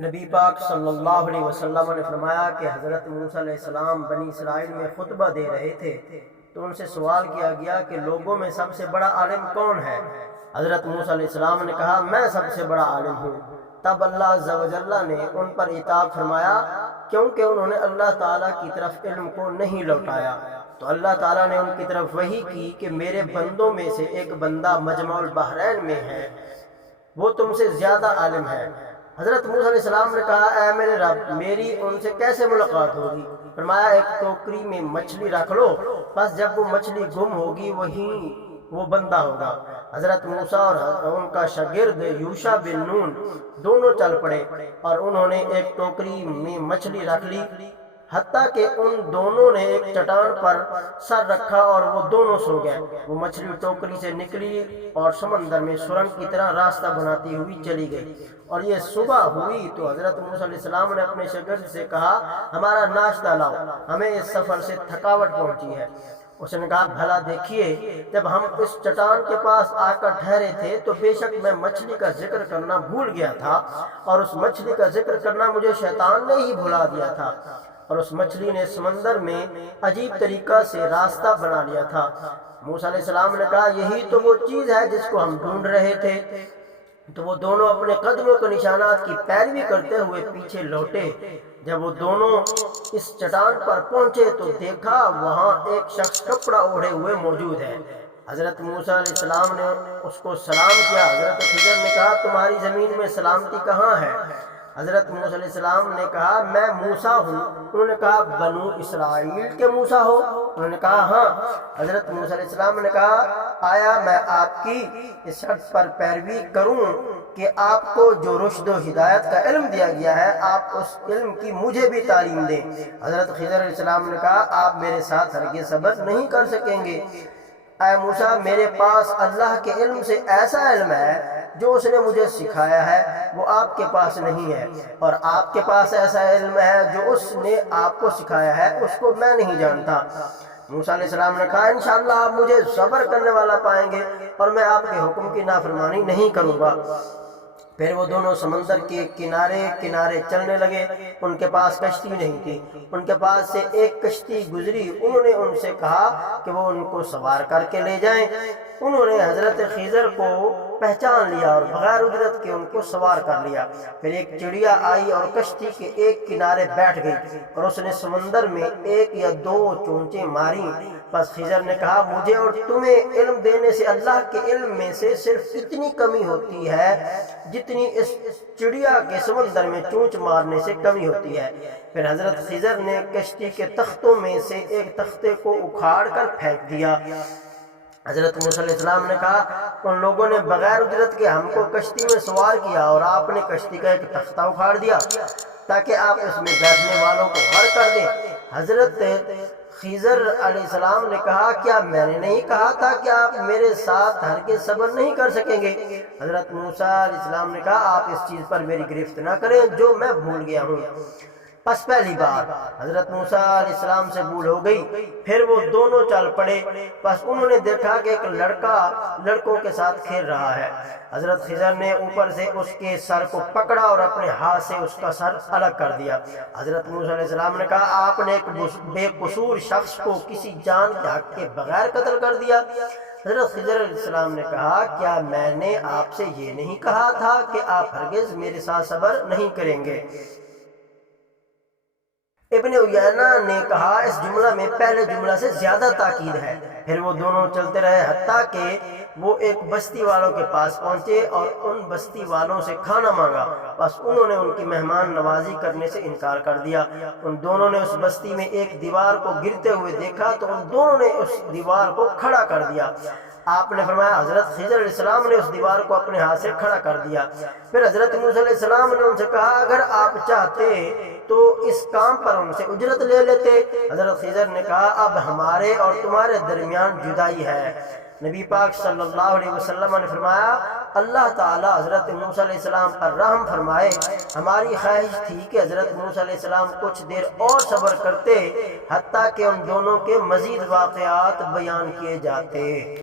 نبی پاک صلی اللہ علیہ وسلم نے فرمایا کہ حضرت موسیٰ علیہ السلام بنی اسرائیل میں خطبہ دے رہے تھے تو ان سے سوال کیا گیا کہ لوگوں میں سب سے بڑا عالم کون ہے؟ حضرت موسیٰ علیہ السلام نے کہا میں سب سے بڑا عالم ہوں۔ تب اللہ عز و جل نے ان پر عتاب فرمایا کیونکہ انہوں نے اللہ تعالیٰ کی طرف علم کو نہیں لوٹایا، تو اللہ تعالیٰ نے ان کی طرف وحی کی کہ میرے بندوں میں سے ایک بندہ مجمع البحرین میں ہے، وہ تم سے زیادہ عالم ہے۔ حضرت موسیٰ علیہ السلام نے کہا اے میرے رب، میری ان سے کیسے ملاقات ہوگی؟ فرمایا ایک ٹوکری میں مچھلی رکھ لو، بس جب وہ مچھلی گم ہوگی وہیں وہ بندہ ہوگا۔ حضرت موسیٰ اور ان کا شاگرد یوشع بن نون دونوں چل پڑے اور انہوں نے ایک ٹوکری میں مچھلی رکھ لی، حتیٰ کہ ان دونوں نے ایک چٹان پر سر رکھا اور وہ دونوں سو گئے۔ وہ مچھلی ٹوکری سے نکلی اور سمندر میں سرنگ کی طرح راستہ بناتی ہوئی چلی گئی۔ اور یہ صبح ہوئی تو حضرت موسیٰ علیہ السلام نے اپنے شاگرد سے کہا ہمارا ناشتہ لاؤ، ہمیں اس سفر سے تھکاوٹ پہنچی ہے۔ اس نے کہا بھلا دیکھیے، جب ہم اس چٹان کے پاس آ کر ٹھہرے تھے تو بے شک میں مچھلی کا ذکر کرنا بھول گیا تھا، اور اس مچھلی کا ذکر کرنا مجھے شیطان نے ہی بھلا دیا تھا، اور اس مچھلی نے سمندر میں عجیب طریقہ سے راستہ بنا لیا تھا۔ موسیٰ علیہ السلام نے کہا یہی تو وہ چیز ہے جس کو ہم ڈھونڈ رہے تھے۔ تو وہ دونوں اپنے قدموں کے نشانات کی پیروی کرتے ہوئے پیچھے لوٹے۔ جب وہ دونوں اس چٹان پر پہنچے تو دیکھا وہاں ایک شخص کپڑا اوڑھے ہوئے موجود ہے۔ حضرت موسیٰ علیہ السلام نے اس کو سلام کیا۔ حضرت خضر نے کہا تمہاری زمین میں سلامتی کہاں ہے؟ حضرت موسیٰ علیہ السلام نے کہا میں موسیٰ ہوں۔ انہوں نے کہا بنو اسرائیل کے موسیٰ ہو؟ انہوں نے کہا ہاں۔ حضرت موسیٰ علیہ السلام نے کہا آیا میں آپ کی اس شرط پر پیروی کروں کہ آپ کو جو رشد و ہدایت کا علم دیا گیا ہے آپ اس علم کی مجھے بھی تعلیم دیں؟ حضرت خضر علیہ السلام نے کہا آپ میرے ساتھ ہرگز صبر نہیں کر سکیں گے۔ اے موسیٰ میرے پاس اللہ کے علم سے ایسا علم ہے جو اس نے مجھے سکھایا ہے وہ آپ کے پاس نہیں ہے، اور آپ کے پاس ایسا علم ہے جو اس نے آپ کو سکھایا ہے اس کو میں نہیں جانتا۔ موسیٰ علیہ السلام نے کہا انشاءاللہ آپ مجھے صبر کرنے والا پائیں گے اور میں آپ کے حکم کی نافرمانی نہیں کروں گا۔ پھر وہ دونوں سمندر کے کنارے کنارے چلنے لگے۔ ان کے پاس کشتی نہیں تھی، ان کے پاس سے ایک کشتی گزری۔ انہوں نے ان سے کہا کہ وہ ان کو سوار کر کے لے جائیں۔ انہوں نے حضرت خضر کو پہچان لیا اور بغیر اجرت کے ان کو سوار کر لیا۔ پھر ایک چڑیا آئی اور کشتی کے ایک کنارے بیٹھ گئی اور اس نے سمندر میں ایک یا دو چونچیں ماری۔ پس خضر نے کہا مجھے اور تمہیں علم دینے سے اللہ کے علم میں سے صرف اتنی کمی ہوتی ہے جتنی اس چڑیا کے سمندر میں چونچ مارنے سے کمی ہوتی ہے۔ پھر حضرت خضر نے کشتی کے تختوں میں سے ایک تختے کو اکھاڑ کر پھینک دیا۔ حضرت موسیٰ علیہ السلام نے کہا ان لوگوں نے بغیر اجرت کے ہم کو کشتی میں سوار کیا اور آپ نے کشتی کا ایک تختہ اکھاڑ دیا تاکہ آپ اس میں بیٹھنے والوں کو غرق کر دیں۔ حضرت خضر علیہ السلام نے کہا کیا میں نے نہیں کہا تھا کہ آپ میرے ساتھ ہرگز صبر نہیں کر سکیں گے؟ حضرت موسیٰ علیہ السلام نے کہا آپ اس چیز پر میری گرفت نہ کریں جو میں بھول گیا ہوں۔ پس پہلی بار حضرت موسیٰ علیہ السلام سے بھول ہو گئی۔ پھر وہ دونوں چل پڑے۔ پس انہوں نے دیکھا کہ ایک لڑکا لڑکوں کے ساتھ کھیل رہا ہے۔ حضرت خضر نے اوپر سے اس کے سر کو پکڑا اور اپنے ہاتھ سے اس کا سر الگ کر دیا۔ حضرت موسیٰ علیہ السلام نے کہا آپ نے ایک بے قصور شخص کو کسی جان کے حق کے بغیر قتل کر دیا۔ حضرت خضر علیہ السلام نے کہا کیا میں نے آپ سے یہ نہیں کہا تھا کہ آپ ہرگز میرے ساتھ صبر نہیں کریں گے؟ ابن عیینہ نے کہا اس جملہ میں پہلے جملہ سے زیادہ تاکید ہے۔ پھر وہ دونوں چلتے رہے حتیٰ کہ وہ ایک بستی والوں کے پاس پہنچے اور ان بستی والوں سے کھانا مانگا، بس انہوں نے ان کی مہمان نوازی کرنے سے انکار کر دیا۔ ان دونوں نے اس بستی میں ایک دیوار کو گرتے ہوئے دیکھا تو ان دونوں نے اس دیوار کو کھڑا کر دیا۔ آپ نے فرمایا حضرت خضر علیہ السلام نے اس دیوار کو اپنے ہاتھ سے کھڑا کر دیا۔ پھر حضرت موسیٰ علیہ السلام نے ان سے کہا اگر آپ چاہتے تو اس کام پر ان سے اجرت لے لیتے۔ حضرت خضر نے کہا اب ہمارے اور تمہارے درمیان جدائی ہے۔ نبی پاک صلی اللہ علیہ وسلم نے فرمایا اللہ تعالیٰ حضرت موسیٰ علیہ السلام پر رحم فرمائے۔ ہماری خواہش تھی کہ حضرت موسیٰ علیہ السلام کچھ دیر اور صبر کرتے حتیٰ کہ ان دونوں کے مزید واقعات بیان کیے جاتے۔